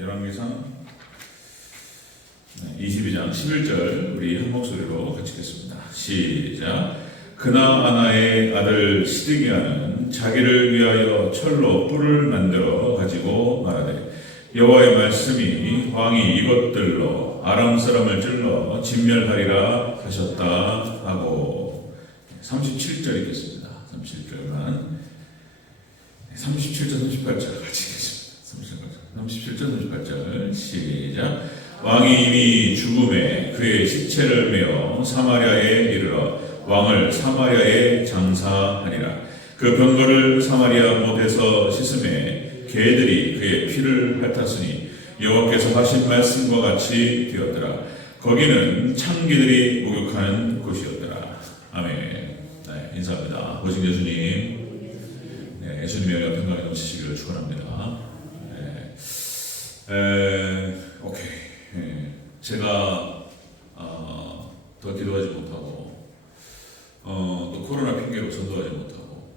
열왕기상 22장 11절 우리 한 목소리로 같이 읽겠습니다. 시작. 그나아나의 아들 시드기야는 자기를 위하여 철로 뿔을 만들어 가지고 말하되 여호와의 말씀이 왕이 이것들로 아람 사람을 찔러 진멸하리라 하셨다 하고 37절 읽겠습니다. 37절만 37절 38절 같이 읽겠습니다. 37절 38절 시작. 왕이 이미 죽음에 그의 시체를 메어 사마리아에 이르러 왕을 사마리아에 장사하니라. 그 병거를 사마리아 못에서 씻음에 개들이 그의 피를 핥았으니 여호와께서 하신 말씀과 같이 되었더라. 거기는 창기들이 목욕하는 곳이었더라. 아멘. 네, 인사합니다. 보신 예수님. 네, 예수님의 영향 평강이 넘치시기를 축원합니다. 오케이. 제가 더 기도하지 못하고 또 코로나 핑계로 전도하지 못하고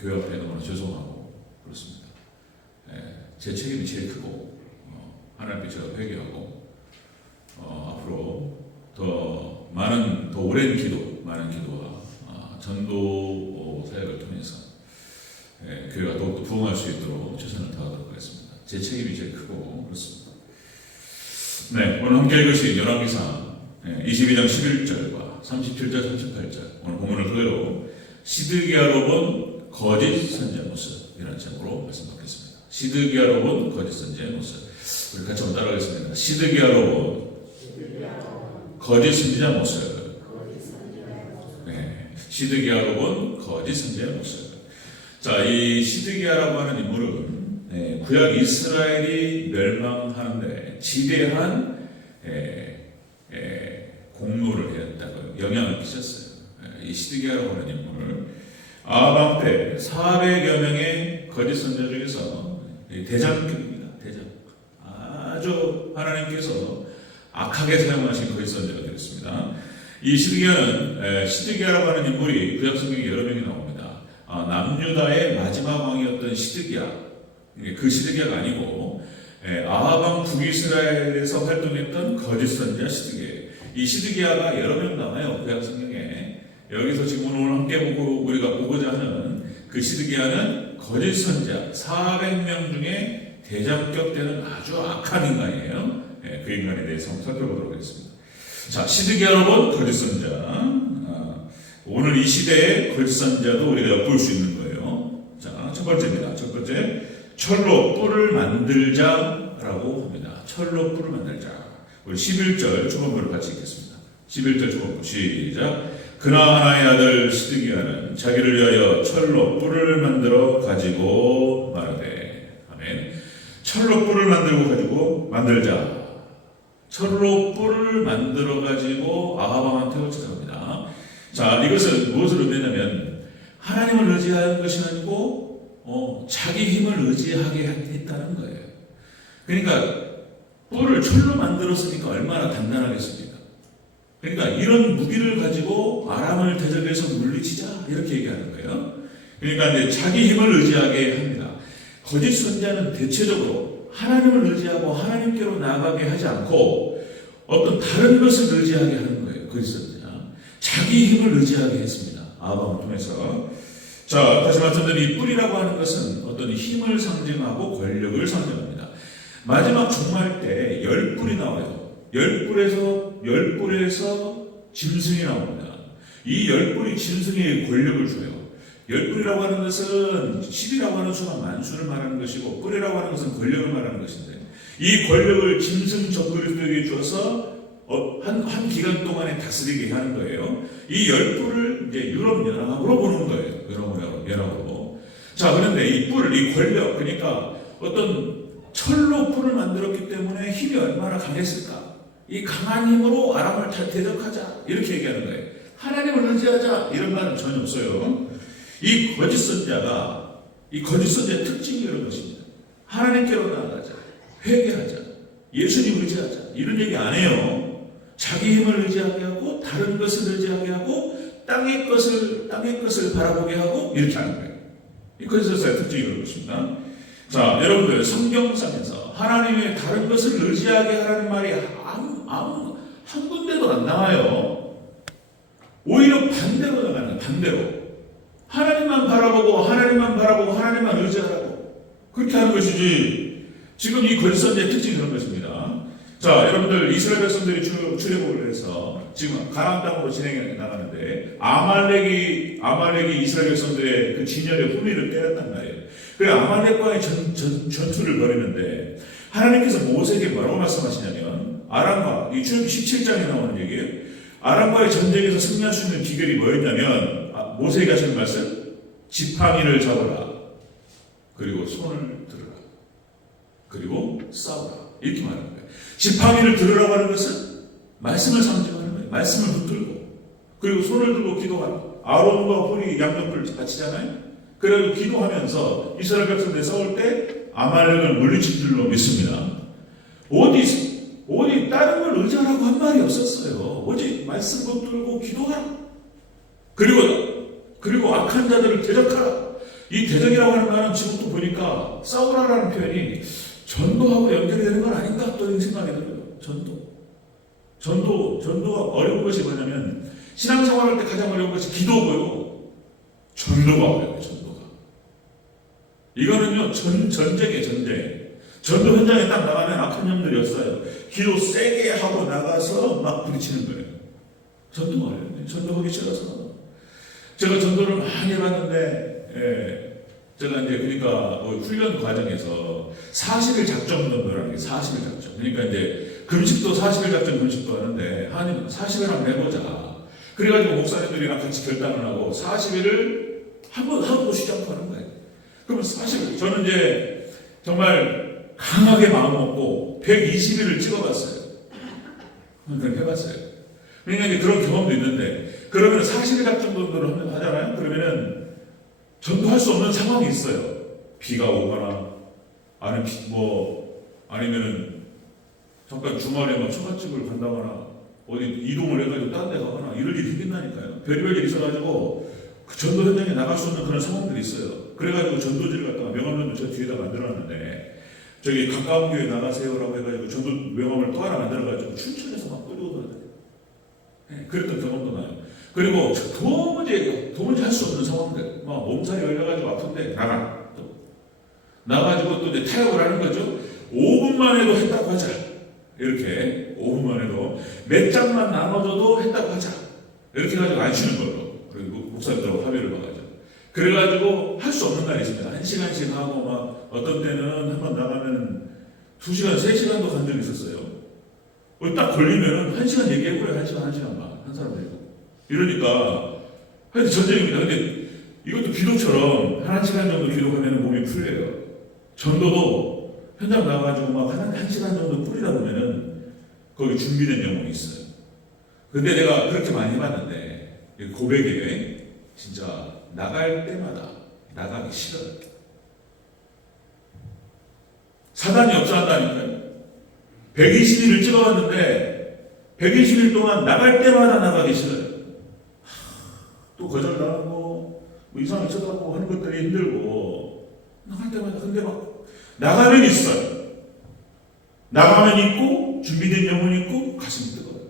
교회 앞에 너무나 죄송하고 그렇습니다. 제 책임이 제일 크고 하나님께 제가 회개하고 앞으로 더 많은 더 오랜 기도, 많은 기도와 전도 사역을 통해서 교회가 더욱더 부흥할 수 있도록 최선을 다하도록 하겠습니다. 제 책임이 제일 크고 그렇습니다. 네, 오늘 함께 읽으신 열왕기상 22장 11절과 37절, 38절 오늘 본문을 그대로 시드기야로 본 거짓 선지의 모습이라는 제목으로 말씀드리겠습니다. 시드기야로 본 거짓 선지의 모습. 우리 같이 한번 따라하겠습니다. 시드기야로 본 거짓 선지의 모습. 네, 시드기야로 본 거짓 선지의 모습. 자, 이 시드기야라고 하는 인물은 구약 이스라엘이 멸망하는데 지대한 공로를 했다고 영향을 끼쳤어요. 이 시드기야라고 하는 인물을 아방 때 400여 명의 거짓 선지자 중에서 대장급입니다. 대장. 아주 하나님께서 악하게 사용하신 거짓 선지자가 되었습니다. 이 시드기야라고 하는 인물이 구약 성경에 여러 명이 나옵니다. 남유다의 마지막 왕이었던 시드기야. 그 시드기야가 아니고 아하방 북이스라엘에서 활동했던 거짓 선지자 시드기야. 이 시드기야가 여러 명 나와요. 구약 성경에. 여기서 지금 오늘 함께 보고 우리가 보고자 하는 그 시드기야는 거짓 선지자 400명 중에 대장격 되는 아주 악한 인간이에요. 그 인간에 대해서 한번 살펴보도록 하겠습니다. 자, 시드기야로 본 거짓 선지자. 오늘 이 시대의 거짓 선지자도 우리가 엿볼 수 있는 거예요. 자, 첫 번째입니다. 첫 번째. 철로 뿔을 만들자라고 합니다. 철로 뿔을 만들자. 우리 11절 초반부를 같이 읽겠습니다. 11절 초반부 시작. 그나아나의 아들 시드기야는 자기를 위하여 철로 뿔을 만들어 가지고 말하되. 아멘. 철로 뿔을 만들고 가지고 만들자. 철로 뿔을 만들어 가지고 아하방한테 찾아갑니다. 자, 이것은 무엇을 의미하냐면 하나님을 의지하는 것이 아니고 자기 힘을 의지하게 했다는 거예요. 그러니까 뿔을 철로 만들었으니까 얼마나 단단하겠습니까? 그러니까 이런 무기를 가지고 아람을 대적해서 물리치자 이렇게 얘기하는 거예요. 그러니까 이제 자기 힘을 의지하게 합니다. 거짓 선지자는 대체적으로 하나님을 의지하고 하나님께로 나아가게 하지 않고 어떤 다른 것을 의지하게 하는 거예요. 거짓 선지자. 자기 힘을 의지하게 했습니다. 아밤을 통해서. 자, 다시 말씀드린 이 뿔이라고 하는 것은 어떤 힘을 상징하고 권력을 상징합니다. 마지막 종말 때 10뿔이 나와요. 10뿔에서 짐승이 나옵니다. 이 10뿔이 짐승의 권력을 줘요. 10뿔이라고 하는 것은 10이라고 하는 수가 만수를 말하는 것이고 뿔이라고 하는 것은 권력을 말하는 것인데 이 권력을 짐승 적그리스도에게 주어서 한 기간 동안에 다스리게 하는 거예요. 이 10뿔을 이제 유럽연합으로 보는 거예요. 유럽연합으로. 자, 그런데 이 뿔, 이 권력, 그러니까 어떤 철로 뿔을 만들었기 때문에 힘이 얼마나 강했을까? 이 강한 힘으로 아람을 대적하자. 이렇게 얘기하는 거예요. 하나님을 의지하자. 이런 말은 전혀 없어요. 이 거짓 선지자가, 이 거짓 선지자의 특징이 이런 것입니다. 하나님께로 나아가자. 회개하자. 예수님 의지하자. 이런 얘기 안 해요. 자기 힘을 의지하게 하고 다른 것을 의지하게 하고 땅의 것을 바라보게 하고 이렇게 하는 거예요. 이 거짓 선지자의 특징이 그런 것입니다. 자, 여러분들 성경상에서 하나님의 다른 것을 의지하게 하라는 말이 한 군데도 안 나와요. 오히려 반대로 나가는 거예요. 반대로. 하나님만 바라보고 하나님만 의지하라고. 그렇게 하는 것이지. 지금 이 거짓선지의 특징이 그런 것입니다. 자, 여러분들 이스라엘 백성들이 출애굽을 해서 지금 가나안 땅으로 진행해 나가는데 아말렉이 이스라엘 백성들의 그 진열의 후미를 때렸단 말이에요. 그래 아말렉과의 전투를 벌이는데 하나님께서 모세에게 뭐라고 말씀하시냐면 아람과 이 출애굽기 17장에 나오는 얘기예요. 아람과의 전쟁에서 승리할 수 있는 비결이 뭐였냐면 모세에게 하시는 말씀 지팡이를 잡아라. 그리고 손을 들어라. 그리고 싸우라. 이렇게 말하는 거예요. 지팡이를 들으라고 하는 것은 말씀을 상징하는 거예요. 말씀을 붙들고 그리고 손을 들고 기도하라. 아론과 홀이 양옆을 바치잖아요. 그래도 기도하면서 이스라엘 백성들이 싸울 때 아말렉을 물리칠 줄로 믿습니다. 어디 다른 걸 의지하라고 한 말이 없었어요. 오직 말씀 붙들고 기도하라. 그리고 악한 자들을 대적하라. 이 대적이라고 하는 말은 지금도 보니까 싸우라라는 표현이 전도하고 연결이 되는 건 아닌가 또 이런 생각이 들어요. 전도가 어려운 것이 뭐냐면 신앙생활할 때 가장 어려운 것이 기도고요. 전도가 어려워요. 전도가. 이거는요 전쟁이에요. 전쟁. 전도 현장에 딱 나가면 악한 놈들이 없어요. 기도 세게 하고 나가서 막 부딪히는 거예요. 전도가 어려워요. 전도하기 싫어서. 제가 전도를 많이 해봤는데 제가 이제 그러니까 훈련 과정에서 40일 작전 전도라는 게 40일 작전. 그러니까 이제 금식도 40일 작전 금식도 하는데 하나님 40일 한번 해보자. 그래가지고 목사님들이랑 같이 결단을 하고 40일을 한 번 하고 쉬지 않고 하는 거예요. 그러면 40일 저는 이제 정말 강하게 마음 먹고 120일을 찍어봤어요. 그렇게 해봤어요. 그러니까 이제 그런 경험도 있는데 그러면 40일 작전 전도를 하잖아요. 그러면은 전도할 수 없는 상황이 있어요. 비가 오거나 아니면은 잠깐 주말에 뭐 처갓집을 간다거나 어디 이동을 해가지고 딴 데 가거나 이럴 일이 생긴다니까요. 별의별 일이 있어가지고 그 전도 현장에 나갈 수 없는 그런 상황들이 있어요. 그래가지고 전도지를 갖다가 명함도 저 뒤에다 만들어놨는데 저기 가까운 교회 나가세요라고 해가지고 전도 명함을 또 하나 만들어가지고 춘천에서 막 끌어오더라고요. 그랬던 경험도 나요. 그리고 도무지 할 수 없는 상황들, 막 몸살이 걸려가지고 아픈데 나가지고 또 이제 타협을 하는 거죠. 5분만 해도 했다고 하자. 이렇게 5분만 해도 몇 장만 나눠줘도 했다고 하자. 이렇게 해가지고 안 쉬는 걸로. 그리고 목사님들하고 합의를 봐가지고. 그래가지고 할 수 없는 날이 있습니다. 1시간씩 하고 막 어떤 때는 한번 나가면 2시간, 3시간도 간 적이 있었어요. 딱 걸리면은 1시간 얘기해버려요. 1시간 반. 한 사람 데리고. 이러니까 하여튼 전쟁입니다. 근데 이것도 기도처럼 1시간 정도 기도하면 몸이 풀려요. 전도도 현장 나가가지고 막 1시간 정도 뿌리다 보면은 거기 준비된 영혼이 있어요. 근데 내가 그렇게 많이 해봤는데 고백에 진짜 나갈 때마다 나가기 싫어요. 사단이 역사한다니까요. 120일을 찍어봤는데 120일 동안 나갈 때마다 나가기 싫어요. 또 거절당하고 뭐 이상하게 쳐다보고 하는 것들이 힘들고 나갈 때마다 근데 막 나가면 있어요. 나가면 있고 준비된 영혼이 있고 가슴이 뜨거워요.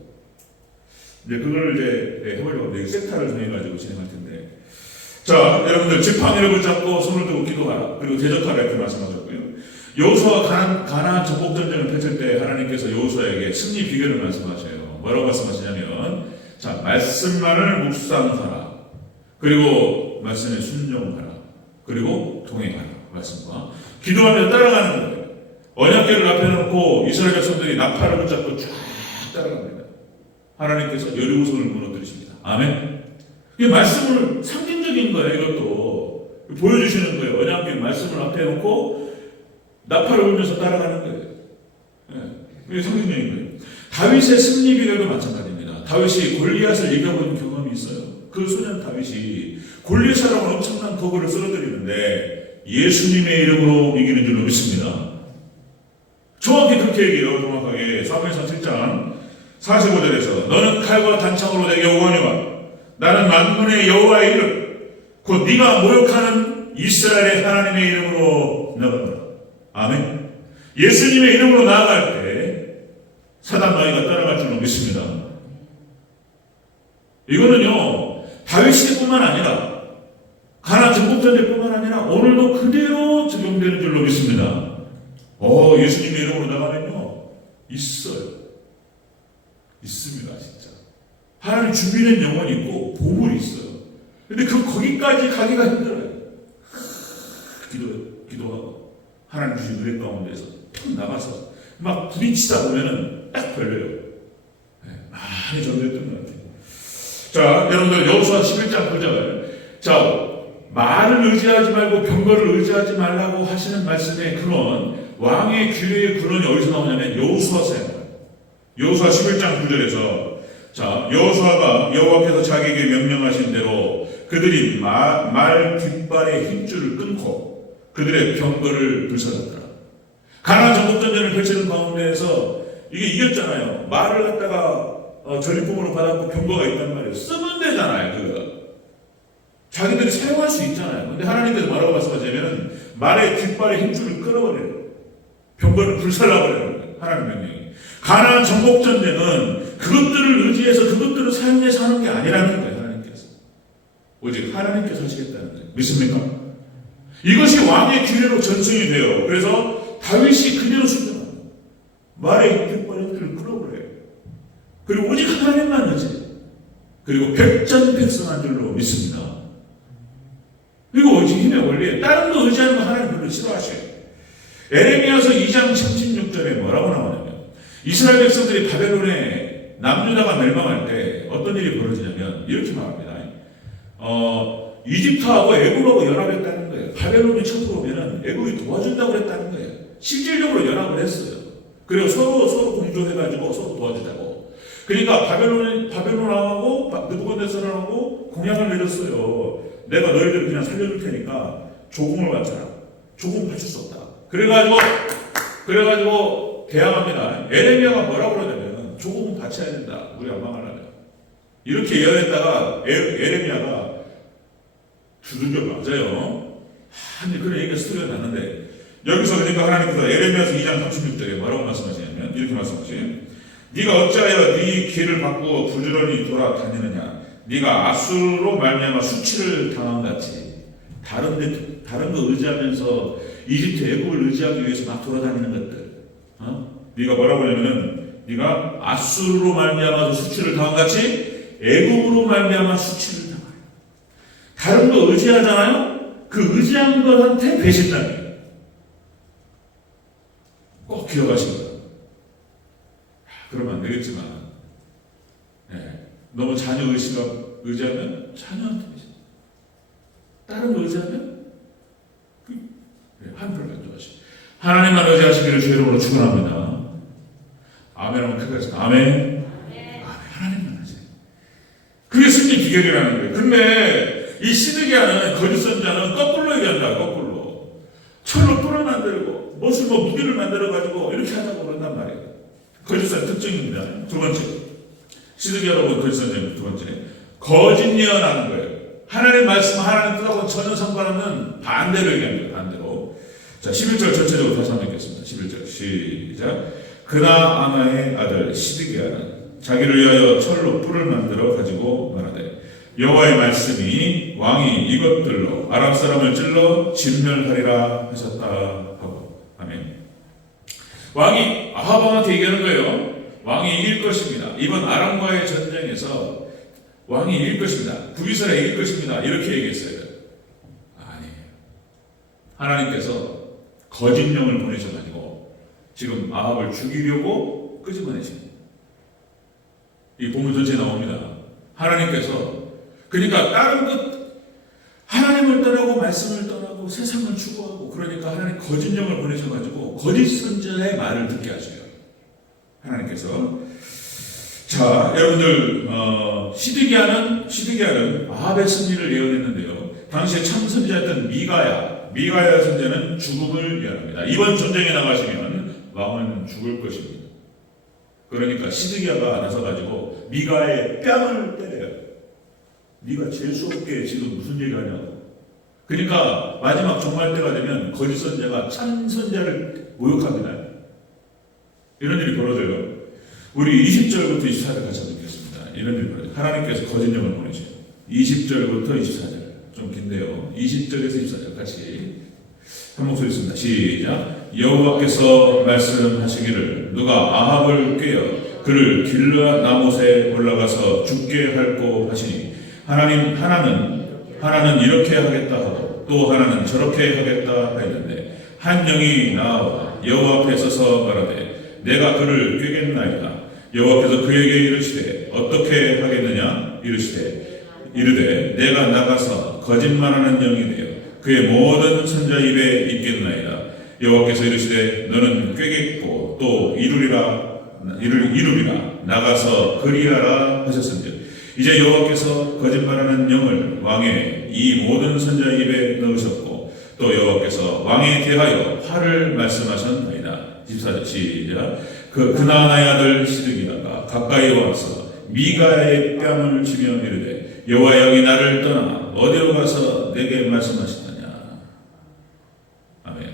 이제 그걸 이제 해보려고 섹타를 정해가지고 진행할 텐데 자 여러분들 지팡이를 붙잡고 손을 들고 기도하라 그리고 대적하라 이렇게 말씀하셨고요. 여호수아가 가나안 정복 전쟁을 펼칠 때 하나님께서 여호수아에게 승리 비결을 말씀하셔요. 뭐라고 말씀하시냐면 자 말씀만을 묵상하라 그리고 말씀에 순종하라 그리고 동행하라 말씀과 기도하며 따라가는 거예요. 언약궤를 앞에 놓고 이스라엘 백성들이 나팔을 붙잡고 쫙 따라갑니다. 하나님께서 여리고성을 무너뜨리십니다. 아멘. 이 말씀을 상징적인 거예요. 이것도 보여주시는 거예요. 언약궤 말씀을 앞에 놓고 나팔을 불면서 따라가는 거예요. 이게 상징적인 거예요. 다윗의 승리 비결도 마찬가지입니다. 다윗이 골리앗을 이겨본 경험이 있어요. 그 소년 다윗이 골리앗이라고 엄청난 거구를 쓰러뜨리는데 예수님의 이름으로 이기는 줄로 믿습니다. 정확히 그렇게 얘기해요. 정확하게 사무엘상 7장 45절에서 너는 칼과 단창으로 내게 오거니와 나는 만군의 여호와의 이름 곧 네가 모욕하는 이스라엘의 하나님의 이름으로 나가노라. 아멘. 예수님의 이름으로 나아갈 때 사단 마귀가 따라갈 줄로 믿습니다. 이거는요, 다윗 시대뿐만 아니라 가나안 정복전쟁뿐만 아니라 오늘도 그대로 적용되는 줄로 믿습니다. 예수님의 이름으로 나가면요, 있어요. 있습니다, 진짜. 하나님 준비된 영혼이 있고 보물이 있어요. 근데 거기까지 가기가 힘들어요. 기도하고 하나님 주신 은혜 가운데서 탁 나가서 막 부딪히다 보면은 딱 걸려요. 많이 전도했던 것 같아요. 자, 여러분들 여호수아 11장 9절. 자, 말을 의지하지 말고 병거를 의지하지 말라고 하시는 말씀의 근원, 왕의 규례의 근원이 어디서 나오냐면 여호수아서에 나와요. 여호수아 11장 9절에서 자, 여호수아가 여호와께서 자기에게 명령하신 대로 그들이 말 뒷발의 힘줄을 끊고 그들의 병거를 불사랐더라. 가나안 정복전쟁을 펼치는 가운데에서 이게 이겼잖아요. 말을 갖다가 전리품으로 받았고 병거가 있단 말이에요. 쓰면 되잖아요. 자기들이 사용할 수 있잖아요. 근데 하나님께서 뭐라고 말씀하시냐면 말의 뒷발의 힘줄을 끊어버려요. 병거를 불살라버려요. 하나님 명령이. 가나안 정복전쟁은 그것들을 의지해서 그것들을 사용해서 하는 게 아니라는 거예요. 하나님께서. 오직 하나님께서 하시겠다는 거예요. 믿습니까? 이것이 왕의 규례로 전승이 돼요. 그래서 다윗이 그대로 순종합니다. 말의 뒷발의 힘줄을 끊어버려요. 그리고 오직 하나님만 의지. 그리고 백전백승한 줄로 믿습니다. 그리고 오직 힘의 원리에 다른 거 의지하는 거 하나님 별로 싫어하셔요. 에레미야서 2장 36절에 뭐라고 나오냐면 이스라엘 백성들이 바벨론에 남유다가 멸망할 때 어떤 일이 벌어지냐면 이렇게 말합니다. 이집트하고 애굽하고 연합했다는 거예요. 바벨론이 쳐들어오면 애굽이 도와준다고 했다는 거예요. 실질적으로 연합을 했어요. 그리고 서로 공조해가지고 서로 도와주자고. 그러니까 바벨론하고 느부갓네살하고 공약을 내렸어요. 내가 너희들을 그냥 살려줄 테니까 조공을 바쳐라. 조공 바칠 수 없다. 그래가지고 대항합니다. 에레미야가 뭐라고 그러냐면 조공은 바쳐야 된다. 우리 안 망하려면. 이렇게 예언했다가 에레미야가 두들겨 맞아요. 그런 얘기가 스토리가 났는데 여기서 그러니까 하나님께서 에레미야서 2장 36절에 뭐라고 말씀하시냐면 이렇게 말씀하시죠. 네가 어찌하여 네 길을 바꾸어 부지런히 돌아다니느냐. 네가 아수르로 말미암아 수치를 당한 같이 다른 거 의지하면서 이집트 애굽을 의지하기 위해서 막 돌아다니는 것들. 네가 뭐라고 하냐면은 네가 아수르로 말미암아 수치를 당한 같이 애굽으로 말미암아 수치를 당하라. 다른 거 의지하잖아요. 그 의지한 것한테 배신당해요. 꼭 기억하시고. 그러면 안 되겠지만, 너무 자녀 의지하면 자녀한테 배신. 다른 거 의지하면 한풀 간주하시고. 하나님만 의지하시기를 주의 이름으로 축원합니다. 아멘 하면 크게 하시고 아멘. 하나님만 하세요. 그게 승리 비결이라는 거예요. 근데 이 시드기야는 거짓 선자는 거꾸로 얘기한다. 거꾸로 철로 뿔을 만들고 무슨 무기를 만들어 가지고 이렇게 하자고 그런단 말이에요. 거짓 선자 특징입니다. 두 번째, 시드기야로 거짓 선자입니다. 두 번째, 거짓 예언하는 거예요. 하나님 말씀, 하나님 뜻하고 전혀 상관없는 반대로 얘기합니다. 반대로. 자, 11절 전체적으로 다시 한번 읽겠습니다. 11절 시작. 그나아나의 아들 시드기야는 자기를 위하여 철로 뿔을 만들어 가지고 말하되 여호와의 말씀이 왕이 이것들로 아람 사람을 찔러 진멸하리라 하셨다 하고. 아멘. 왕이 아합 왕한테 얘기하는 거예요. 왕이 이길 것입니다. 이번 아람과의 전쟁에서 왕이 이길 것입니다. 북이스라엘이 이길 것입니다. 이렇게 얘기했어요. 아니에요. 하나님께서 거짓 영을 보내셔가지고 지금 아합을 죽이려고 끄집어내십니다. 이 본문 전체에 나옵니다. 하나님께서 그러니까 다른 것 하나님을 떠나고 말씀을 떠나고 세상을 추구하고 그러니까 하나님 거짓 영을 보내셔가지고 거짓 선지자의 말을 듣게 하셔요. 하나님께서. 자, 여러분들 시드기야는 아합의 승리를 예언했는데요. 당시에 참 선지자였던 미가야 선지자는 죽음을 예언합니다. 이번 전쟁에 나가시면 왕은 죽을 것입니다. 그러니까 시드기야가 나서가지고 미가의 뺨을 때려요. 네가 재수없게 지금 무슨 얘기하냐고. 그러니까 마지막 종말 때가 되면 거짓 선지자가 참 선지자를 모욕합니다. 이런 일이 벌어져요. 우리 20절부터 24절 같이 읽겠습니다. 이런 일이 벌어져요. 하나님께서 거짓 영을 보내셔요. 20절부터 24절. 좀 긴데요. 20절에서 24절 같이 한 목소리 있습니다. 시작. 여호와께서 말씀하시기를 누가 아합을 꾀어 그를 길르앗 나못에 올라가서 죽게 할꼬 하시니 하나는 이렇게 하겠다 하고 또 하나는 저렇게 하겠다 하였는데 한 영이 나와 여호와 앞에 서서 말하되 내가 그를 꾀겠나이다. 여호와께서 그에게 이르시되 어떻게 하겠느냐 이르되 내가 나가서 거짓말하는 영이 되어 그의 모든 선자 입에 있겠나이다. 여호와께서 이르시되 너는 꾀겠고 또 이루리라 나가서 그리하라 하셨은즉 이제 여호와께서 거짓말하는 영을 왕의 이 모든 선자 입에 넣으셨고 또 여호와께서 왕에 대하여 화를 말씀하셨나이다. 14절 시작. 그나나의 아들 시드기야가 가까이 와서 미가의 뺨을 치며 이르되 여호와의 영이 나를 떠나 어디로 가서 내게 말씀하시느냐. 아멘.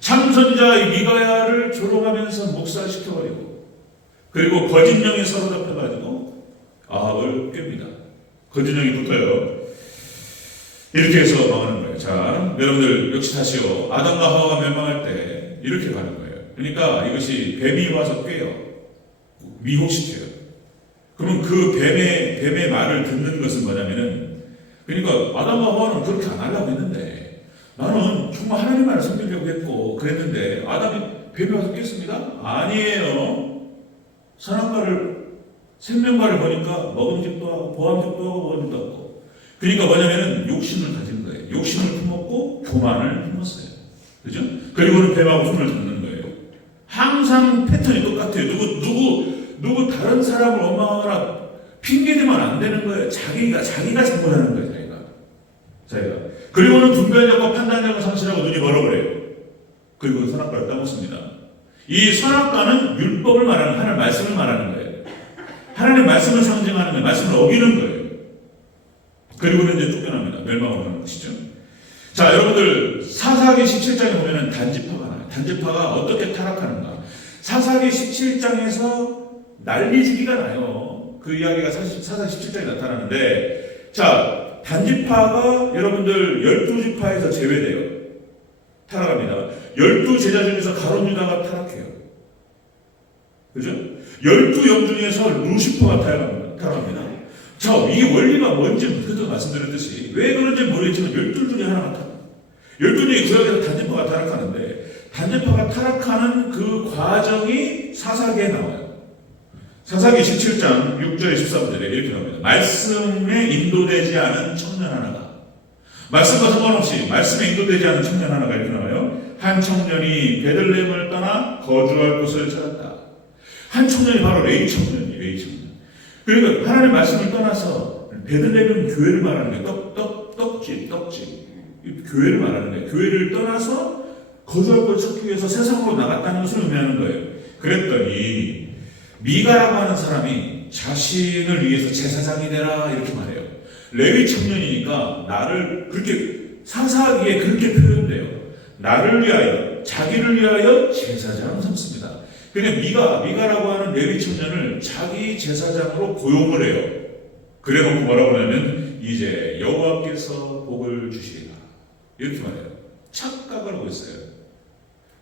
참선자 이 미가야를 조롱하면서 목살시켜버리고 그리고 거짓 영이 사로잡혀가지고 아합을 깹니다. 거짓 영이 붙어요. 이렇게 해서 망하는 거예요. 자, 여러분들 역시 다시요. 아담과 하와가 멸망할 때 이렇게 가는 거예요. 그러니까 이것이 뱀이 와서 꿰요. 미혹시켜요. 그러면 그 뱀의 말을 듣는 것은 뭐냐면은, 그러니까 아담과 하와는 그렇게 안 하려고 했는데, 나는 정말 하나님 말을 섬기려고 했고 그랬는데 아담이 뱀이 와서 깼습니다? 아니에요. 선악과를 생명과를 보니까 먹음직도 하고 보암직도 하고 먹음직도 하고, 그러니까 뭐냐면은 욕심을 가진 거예요. 욕심을 품었고 교만을 품었어요. 그죠? 그리고는 뱀하고 손을 잡는 거예요. 항상 패턴이 똑같아요. 누구 다른 사람을 원망하거나 핑계대면 안 되는 거예요. 자기가 잘못하는 거예요. 자기가. 그리고는 분별력과 판단력을 상실하고 눈이 멀어버려요. 그리고 선악과를 따먹습니다. 이 선악과는 율법을 말하는, 하나님 말씀을 말하는 거예요. 하나님 말씀을 상징하는 거예요. 말씀을 어기는 거예요. 그리고는 이제 쫓겨납니다. 멸망을 하는 것이죠. 자, 여러분들 사사기 17장에 보면은 단지파가 나요. 단지파가 어떻게 타락하는가? 사사기 17장에서 난리지기가 나요. 그 이야기가 사사기 17장에 나타나는데, 자, 단지파가 여러분들 12지파에서 제외돼요. 타락합니다. 12제자 중에서 가룟 유다가 타락해요. 그죠? 12영 중에서 루시퍼가 타락합니다. 자, 이 원리가 뭔지 그때도 말씀드렸듯이 왜 그런지 모르겠지만 12 중에 하나가 타락. 12 중에 구약에서 단지파가 타락하는데, 단지파가 타락하는 그 과정이 사사기에 나와요. 사사기 17장 6절에 13절에 이렇게 나옵니다. 말씀에 인도되지 않은 청년 하나가, 말씀과 상관없이 말씀에 인도되지 않은 청년 하나가 이렇게 나와요. 한 청년이 베들레헴을 떠나 거주할 곳을 찾았다. 한 청년이 바로 레위 청년이에요. 레위 청년. 그러니까 하나님의 말씀을 떠나서, 베들레헴은 교회를 말하는 거예요. 떡집. 교회를 말하는 거예요. 교회를 떠나서 거주할 곳을 찾기 위해서 세상으로 나갔다는 것을 의미하는 거예요. 그랬더니 미가라고 하는 사람이 자신을 위해서 제사장이 되라 이렇게 말해요. 레위 청년이니까 나를 그렇게 사사기에 그렇게 표현돼요. 나를 위하여, 자기를 위하여 제사장 삼습니다. 근데 미가라고 하는 레위 청년을 자기 제사장으로 고용을 해요. 그래놓고 뭐라고 하냐면 이제 여호와께서 복을 주시리라 이렇게 말해요. 착각을 하고 있어요.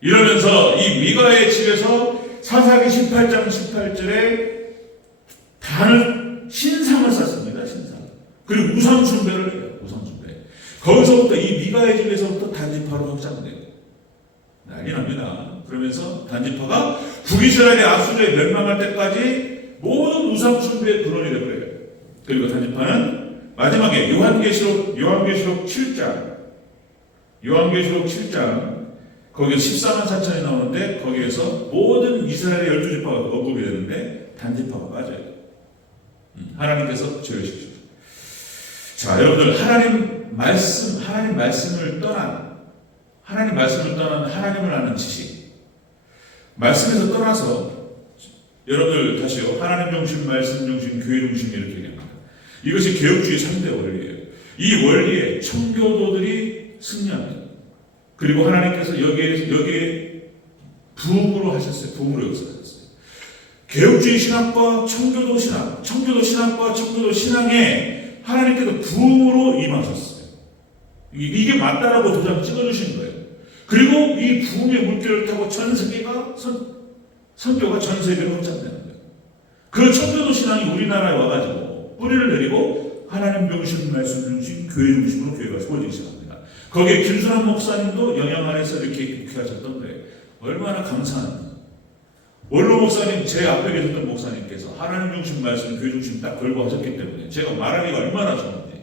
이러면서 이 미가의 집에서 사사기 18장 18절에 신상을 쌓습니다. 신상. 그리고 우상 숭배를 해요. 우상 숭배. 거기서부터 이 미가의 집에서부터 단지파로 확장돼요. 난리 납니다. 그러면서 단지파가 북이스라엘의 아수르에 멸망할 때까지 모든 우상 숭배의 근원이 되버려요. 그리고 단지파는 마지막에 요한계시록 7장 거기에 14만 4천이 나오는데 거기에서 모든 이스라엘의 12지파가 언급이 되는데 단지파가 빠져요. 하나님께서 제외시키죠. 자, 여러분들 하나님 말씀을 떠난 하나님을 아는 지식, 말씀에서 떠나서 여러분들 다시요, 하나님 중심, 말씀 중심, 교회 중심 이렇게 얘기합니다. 이것이 개혁주의 3대 원리예요. 이 원리에 청교도들이 승리합니다. 그리고 하나님께서 여기에 부흥으로 하셨어요. 부흥으로 역사하셨어요. 개혁주의 신학과 청교도 신학, 청교도 신학과 청교도 신앙에 하나님께서 부흥으로 임하셨어요. 이게 맞다라고 도장 찍어주신 거예요. 그리고 이 부흥의 물결을 타고 전 세계가 선교가 전 세계로 확장되는 거예요. 그 청교도 신앙이 우리나라에 와가지고 뿌리를 내리고 하나님 중심, 말씀 중심, 교회 중심으로 교회가 세워지기 시작합니다. 거기에 김순환 목사님도 영향 안에서 이렇게 목회하셨던 거예요. 얼마나 감사한. 원로 목사님, 제 앞에 계셨던 목사님께서 하나님 중심 말씀, 교회 중심 딱 걸고 하셨기 때문에 제가 말하기가 얼마나 좋은지.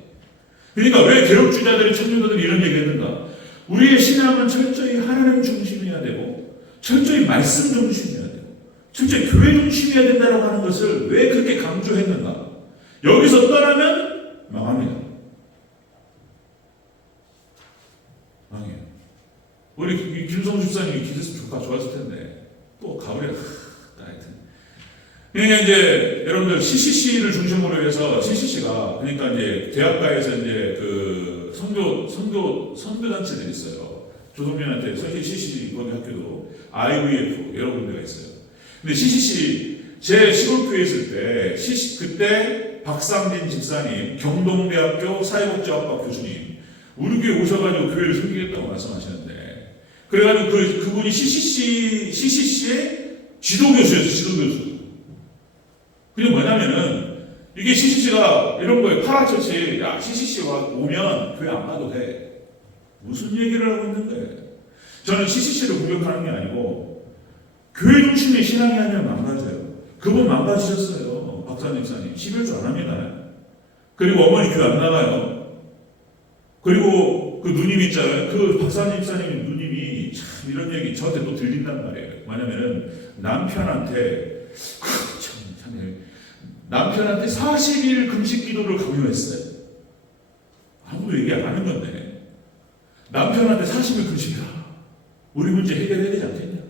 그러니까 왜 개혁주의자들이, 청년들이 이런 얘기 했는가? 우리의 신앙은 철저히 하나님 중심이어야 되고, 철저히 말씀 중심이어야 되고, 철저히 교회 중심이어야 된다고 하는 것을 왜 그렇게 강조했는가? 여기서 떠나면 망합니다. 망해요. 우리 김성주 집사님이 기도했으면 좋았을 텐데. 또 가버려. 하여튼. 그러니까 이제 여러분들 CCC를 중심으로 해서 CCC가 그러니까 이제 대학가에서 이제 그 선교단체들이 있어요. 조성민한테 선교 CCC 거기 학교도 IVF 여러 군데가 있어요. 근데 CCC 제 시골교회 있을 때 그때 박상진 집사님 경동대학교 사회복지학과 교수님 우리 교회 오셔가지고 교회를 섬기겠다고 말씀하시는데. 그래가지고 그분이 CCC의 지도교수였어요, 지도교수. 그게 뭐냐면은, 이게 CCC가 이런 거에 파라처치, 야, CCC가 오면 교회 안 가도 돼. 무슨 얘기를 하고 있는 거예요? 저는 CCC를 공격하는 게 아니고, 교회 중심의 신앙이 아니라 망가져요. 그분 망가지셨어요. 박사님, 목사님. 11조 안 합니다. 그리고 어머니 교회 안 나가요. 그리고 그 누님 있잖아요. 그 박사님, 목사님 누님이 참 이런 얘기 저한테 또 들린단 말이에요. 뭐냐면은 남편한테 남편한테 40일 금식 기도를 강요했어요. 아무도 얘기 안 하는 건데 남편한테 40일 금식이라 우리 문제 해결해야 되지 않겠냐?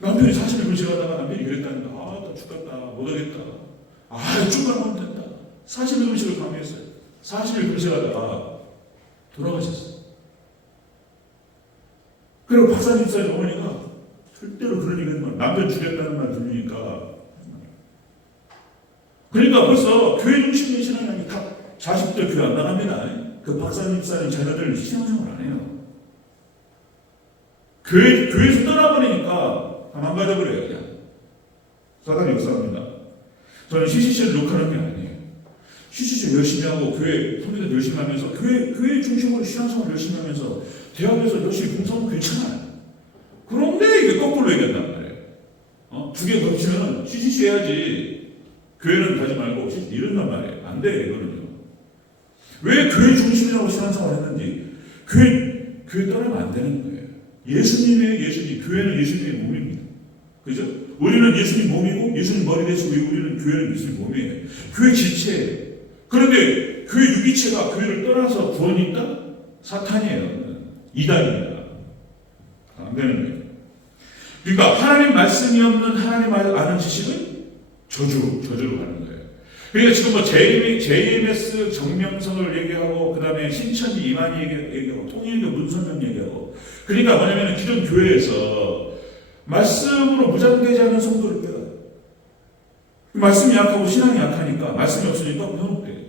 남편이 40일 금식하다가 남편이 그랬다니까 나 죽겠다 못하겠다 좀만 하면 된다. 40일 금식을 강요했어요. 40일 금식하다가 돌아가셨어요. 그리고 박사님 사의 어머니가 절대로 그런 얘기 하지 마. 남편 죽였다는 말 들으니까. 그러니까 벌써 교회 중심의 신앙이 다 자식들 교회 안 나갑니다. 그 박사님 사의 자녀들 신앙생활 안 해요. 교회에서 떠나버리니까 다 망가져버려요. 그냥. 사단이 역사합니다. 저는 CCC를 욕하는 게 아니에요. CCC 열심히 하고 교회 선배들 열심히 하면서 교회 중심으로 신앙생활 열심히 하면서 대학에서 열심히 봉사하면 괜찮아요. 그런데 이게 거꾸로 얘기한단 말이에요. 두 개 겹치면 CCC 해야지 교회는 가지 말고 CCC 이런단 말이에요. 안 돼, 이거는요. 왜 교회 중심이라고 신앙생활 했는지 교회 떠나면 안 되는 거예요. 예수님의 예수님, 교회는 예수님의 몸입니다. 그죠? 우리는 예수님 몸이고 예수님 머리 대시고 우리는 교회는 예수님 몸이에요. 교회 지체예요. 그런데 교회 유기체가 교회를 떠나서 구원이 있다? 사탄이에요. 이단입니다. 안 되는 거예요. 그러니까 하나님 말씀이 없는 하나님 아는 지식은 저주로 가는 거예요. 그러니까 지금 뭐 JMS 정명성을 얘기하고 그 다음에 신천지 이만희 얘기하고 통일교 문선명 얘기하고 그러니까 뭐냐면 기존 교회에서 말씀으로 무장되지 않은 성도를 빼요. 말씀이 약하고 신앙이 약하니까 말씀이 없으니까 무너뜨려요.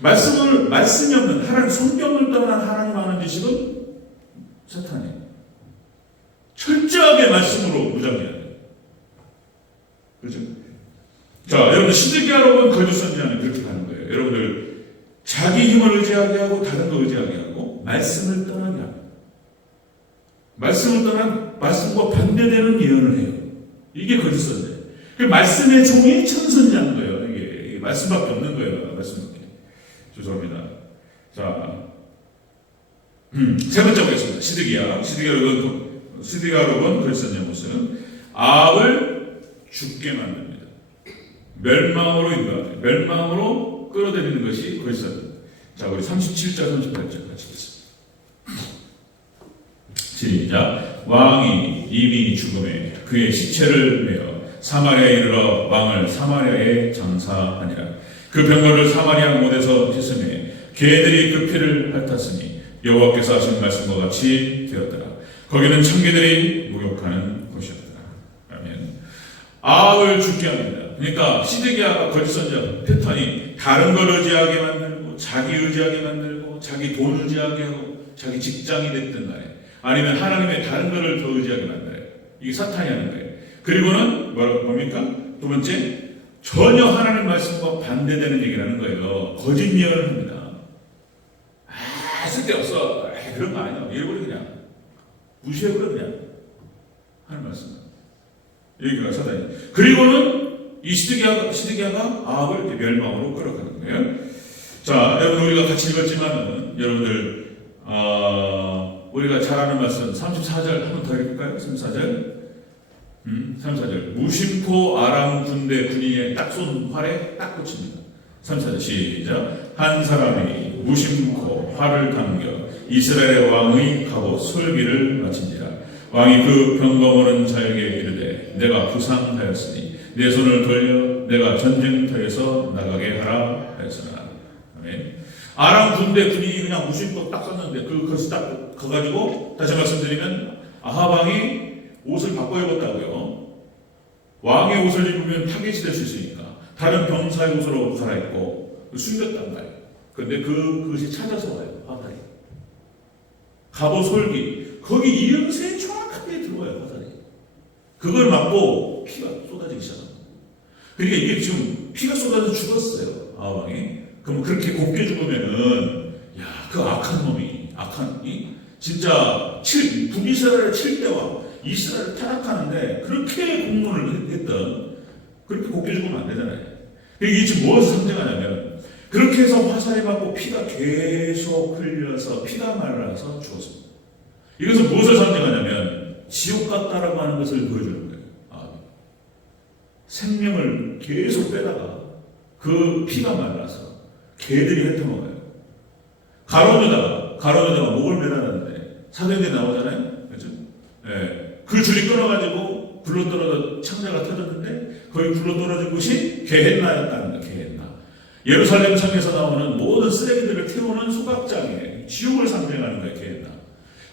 말씀이 없는 하나님 성경을 떠난 하나님 아는 지식은 사탄이에요. 철저하게 말씀으로 무장해야 돼요. 그렇죠? 자, 여러분 시드기야로는 거짓 선지자는 그렇게 가는 거예요. 여러분들 자기 힘을 의지하게 하고 다른 거 의지하게 하고 말씀을 떠나게 하고 말씀을 떠난 말씀과 반대되는 예언을 해요. 이게 거짓 선지자. 그 말씀의 종이 천선지자는 거예요. 이게 말씀밖에 없는 거예요. 말씀밖에. 죄송합니다. 자, 세 번째 보겠습니다. 시드기야로는 거짓 선지자의 모습은 아합을 죽게 만듭니다. 멸망으로 인도하죠. 멸망으로 끌어들이는 것이 거짓 선지자. 자, 우리 37절, 38절 같이 읽겠습니다. 시작. 왕이 이미 죽음에 그의 시체를 메어 사마리아에 이르러 왕을 사마리아에 장사하니라. 그 병거를 사마리아 못에서 씻으매 개들이 그 피를 핥았으니 여호와께서 하신 말씀과 같이 되었더라. 거기는 청개들이 목욕하는 곳이었다. 아합을 죽게 합니다. 그러니까 시드기야가 거짓 선지자 패턴이 다른 걸 의지하게 만들고 자기 의지하게 만들고 자기 돈 의지하게 하고 자기 직장이 됐든 간에 아니면 하나님의 다른 것을 더 의지하게 만들어요. 이게 사탄이 하는 거예요. 그리고는 뭡니까? 두 번째, 전혀 하나님 말씀과 반대되는 얘기를 하는 거예요. 거짓 예언을 합니다. 쓸데없어. 그런 거 아니야. 잃어버려 그냥. 무시해버려 그냥. 하는 말씀. 여기가 사단이. 그리고는 이 시드기야가 아합을 이렇게 멸망으로 끌어가는 거예요. 자, 여러분 우리가 같이 읽었지만은 여러분들 우리가 잘 아는 말씀 34절 한번 더 읽을까요? 34절. 34절. 무심코 아람 군대 군인의 딱 쏜 활에 딱 꽂힙니다. 34절 시작. 한 사람이 무심코 활을 당겨 이스라엘의 왕의 갑옷 솔기를 마친지라. 왕이 그 병거모는 자에게 이르되 내가 부상하였으니 내 손을 돌려 내가 전쟁터에서 나가게 하라 하였으나. 아멘. 아람 군대 군인이 그냥 무심코 딱 썼는데 그것이 딱 가가지고 다시 말씀드리면 아합 왕이 옷을 바꿔 입었다고요. 왕의 옷을 입으면 타겟이 될 수 있으니까 다른 병사의 옷으로 갈아입고 숨겼단 말이에요. 그런데 그것이 찾아서 와요. 화살이. 갑옷 솔기 거기 이음새에 정확하게 들어와요. 화살이. 그걸 맞고 피가 쏟아지기 시작합니다. 그러니까 이게 지금 피가 쏟아져 죽었어요. 아왕이. 그럼 그렇게 곱게 죽으면은 그 악한 놈이 진짜 북이스라엘을 칠 때와 이스라엘을 타락하는데 그렇게 공문을 했던 그렇게 곱게 죽으면 안 되잖아요. 이게 지금 무엇을 상징하냐면 그렇게 해서 화살이 맞고 피가 계속 흘려서 피가 말라서 죽었습니다. 이것은 무엇을 상징하냐면 지옥 같다라고 하는 것을 보여주는 거예요. 생명을 계속 빼다가 그 피가 말라서 개들이 핥아먹어요. 가로누다가 목을 매달았는데 사도행전에 나오잖아요. 그렇죠? 예. 그 줄이 끊어가지고 굴러 떨어져 창자가 터졌는데 거기 굴러 떨어진 곳이 게헨나였다는 거예요. 게헨나. 예루살렘 성에서 나오는 모든 쓰레기들을 태우는 소각장에 지옥을 상징하는 거예요. 게헨나.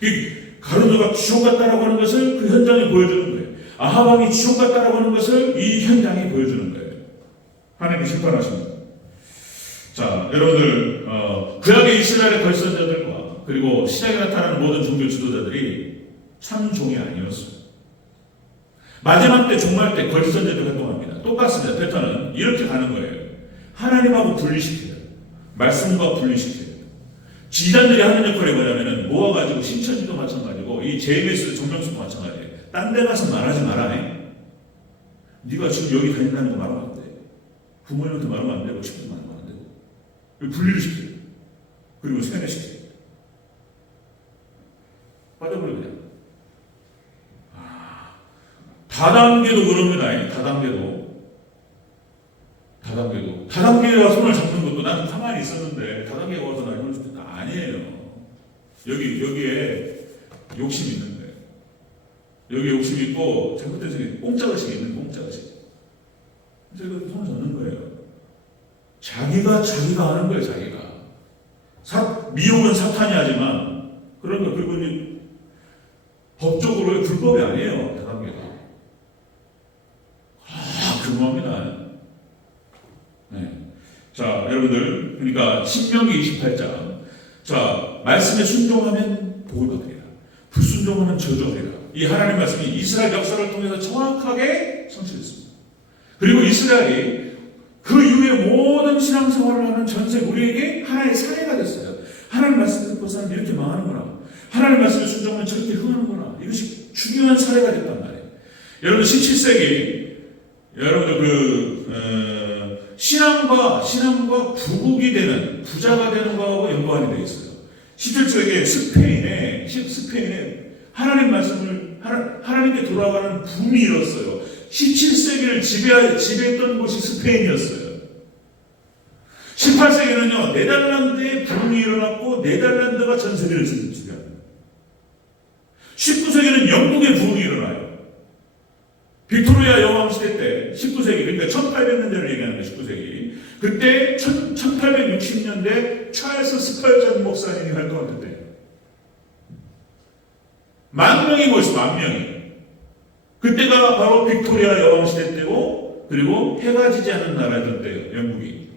이 가로누다가 지옥 같다라고 하는 것을 그 현장에 보여주는 거예요. 아합 왕이 지옥 같다라고 하는 것을 이 현장에 보여주는 거예요. 하나님이 심판하십니다. 자, 여러분들 구약의 이스라엘의 걸선자들과 그리고 신약에 나타나는 모든 종교 지도자들이 참 종이 아니었어요. 마지막 때 종말 때 걸선자들 활동합니다. 똑같습니다. 패턴은 이렇게 가는 거예요. 하나님하고 분리시켜요. 말씀과 분리시켜요. 지단들이 하는 역할이 뭐냐면은 모아가지고 신천지도 마찬가지고 이 JBS 정명수도 마찬가지예요. 딴 데 가서 말하지 마라. 네가 지금 여기 다닌다는 거 말하면 안 돼. 부모님한테 말하면 안 되고 친구한테 말하면 안 되고 분리를 시켜요. 그리고 세뇌시켜요. 빠져버려 그냥. 다단계도 그럽니다. 다단계와 손을 잡는 것도 나는 가만히 있었는데 다단계에 와서 나 이럴 때 아니에요. 여기에 욕심이 있는 거예요. 여기에 욕심이 있고 잘못된 생각이 꼼짝의식이 있는 꼼짝의식. 그래서 손을 잡는 거예요. 자기가 하는 거예요. 자기가. 미혹은 사탄이 하지만 그런 거 그리고 이제 법적으로 불법이 아니에요. 다단계가. 금호합니다. 네. 자, 여러분들, 그러니까 신명기 28장. 자, 말씀에 순종하면 복을 받으리라. 불순종하면 저주하리라. 이 하나님 말씀이 이스라엘 역사를 통해서 정확하게 성취됐습니다. 그리고 이스라엘이 그 이후에 모든 신앙생활을 하는 전체 우리에게 하나의 사례가 됐어요. 하나님 말씀을 듣고 사람이 이렇게 망하는구나. 하나님 말씀에 순종하면 저렇게 흥하는구나. 이것이 중요한 사례가 됐단 말이에요. 여러분 17세기 여러분들 신앙과 부국이 되는 부자가 되는 거하고 연관이 되어 있어요. 17세기에 스페인에 하나님 말씀을 하나님께 돌아가는 붐이 일었어요. 17세기를 지배했던 곳이 스페인이었어요. 18세기는요 네덜란드에 붐이 일어났고 네덜란드가 전 세계를 지배합니다. 19세기는 영국의 붐이 일어나요. 빅토리아 여왕 시대 때 19세기 그러니까 1800년대를 얘기하는 거예요. 19세기 그때 1860년대 찰스 스펄전 목사님이 활동할 때 10,000명이 모였어요. 10,000명이 그때가 바로 빅토리아 여왕 시대 때고 그리고 해가 지지 않는 나라였던 때예요. 영국이.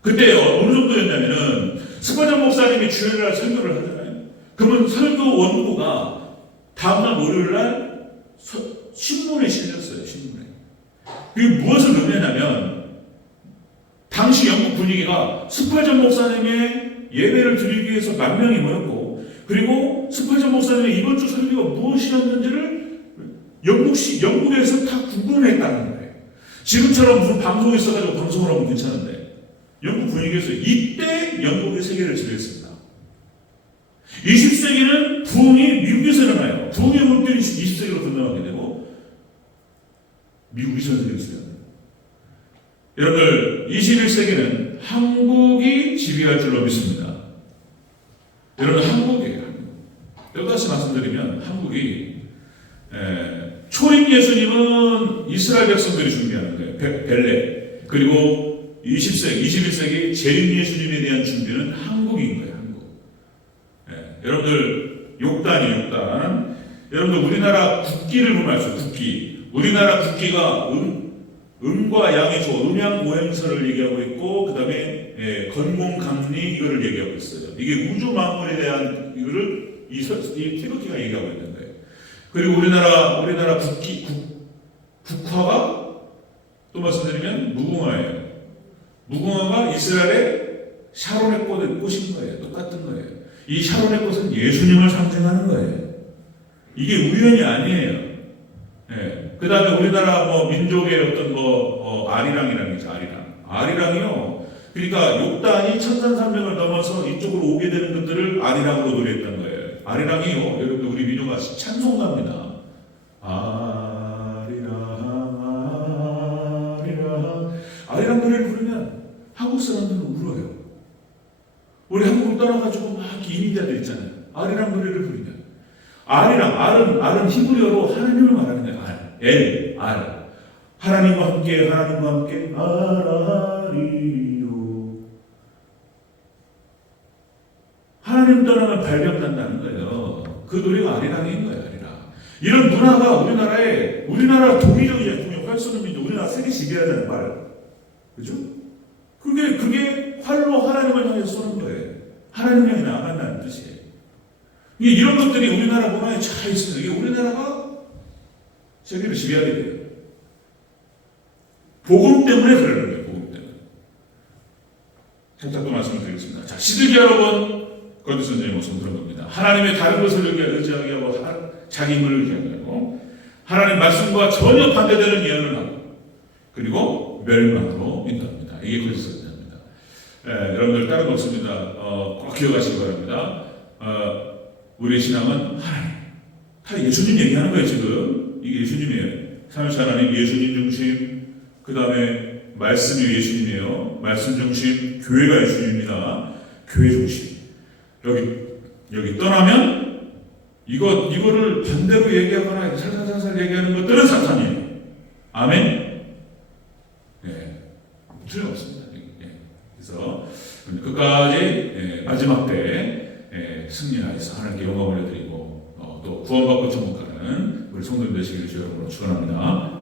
그때 어느 정도였냐면은 스파전 목사님이 주일날 설교를 하잖아요. 그러면 설교 원고가 다음날 월요일날 신문에 실렸어요. 신문에. 그게 무엇을 의미하냐면 당시 영국 분위기가 스파전 목사님의 예배를 드리기 위해서 만 명이 모였고, 그리고 스파전 목사님의 이번 주 설교가 무엇이었는지를 영국에서 다 궁금해했다는 거예요. 지금처럼 무슨 방송이 있어가지고 방송을 하면 괜찮은데, 영국 분위기에서 이때 영국이 세계를 지배했습니다. 20세기는 부흥이 미국에서 일어나요. 부흥의 물결이 20세기로 건너가게 되고 미국이 전 세계를 지배합니다. 여러분들, 21세기는 한국이 지배할 줄로 믿습니다. 여러분, 한국이에요. 여기 다시 말씀드리면 한국이 초림 예수님은 이스라엘 백성들이 준비하는 거예요. 벨레. 그리고 20세기, 21세기 재림 예수님에 대한 준비는 한국인 거예요. 한국. 여러분들, 욕단. 여러분들, 우리나라 국기를 보면 알죠. 국기. 우리나라 국기가 음과 양의 조, 음양오행설을 얘기하고 있고, 그 다음에 건공강리 이거를 얘기하고 있어요. 이게 우주 만물에 대한 이거를 이 태극기가 얘기하고 있는 거예요. 그리고 우리나라 국화가 또 말씀드리면 무궁화예요. 무궁화가 이스라엘의 샤론의 꽃인 거예요. 똑같은 거예요. 이 샤론의 꽃은 예수님을 상징하는 거예요. 이게 우연이 아니에요. 그 다음에 우리나라 민족의 어떤 아리랑이라는 게 있죠. 아리랑이요. 그러니까 욕단이 천산산맥을 넘어서 이쪽으로 오게 되는 것들을 아리랑으로 노래했던 거예요. 아리랑이요. 여러분들, 우리 민요가 찬송가입니다. 아리랑 노래를 부르면 한국 사람들은 울어요. 우리 한국을 떠나가지고 막 이민자들 있잖아요. 아리랑 노래를 부르면. 알은 히브리어로 하나님을 말하는 거예요. 알. 하나님과 함께, 아라리요. 하나님 떠나면 발병난다는 거예요. 그 노래가 아리랑인 거예요. 아리랑. 이런 문화가 우리나라 동의적이잖아요. 활 쏘는 민족, 우리나라 세계 지배하자는 말. 그죠? 그게 활로 하나님을 향해 쏘는 거예요. 하나님 향해 나아간다는 뜻이에요. 이런 것들이 우리나라 문화에 잘 있습니다. 이게 우리나라가 세계를 지배하게 돼요. 복음 때문에 그러는 거예요. 복음 때문에. 살짝 또 말씀을 드리겠습니다. 자, 시드기 여러분, 거듭 선생의 모습은 그런 겁니다. 하나님의 다른 것을 의지하게 하고 자기 힘을 의지하게 하고, 하나님 말씀과 전혀 반대되는 예언을 하고, 그리고 멸망으로 인도합니다. 이게 거듭 선생입니다. 여러분들 다른 거 없습니다. 꼭 기억하시기 바랍니다. 우리의 신앙은 하나님. 다 예수님 얘기하는 거예요, 지금. 이게 예수님이에요. 삼위일체 하나님, 예수님 중심. 그 다음에 말씀이 예수님이에요. 말씀 중심. 교회가 예수님입니다. 교회 중심. 여기 떠나면 이거를 반대로 얘기하거나 살살살살 얘기하는 것들은 사탄이에요. 아멘? 틀림없습니다. 그래서 끝까지 마지막 때 승리하여서 하나님께 영광을 올려드리고 또 구원받고 천국 가는 우리 성도들 되시기를 주여 여러분으로 축원합니다.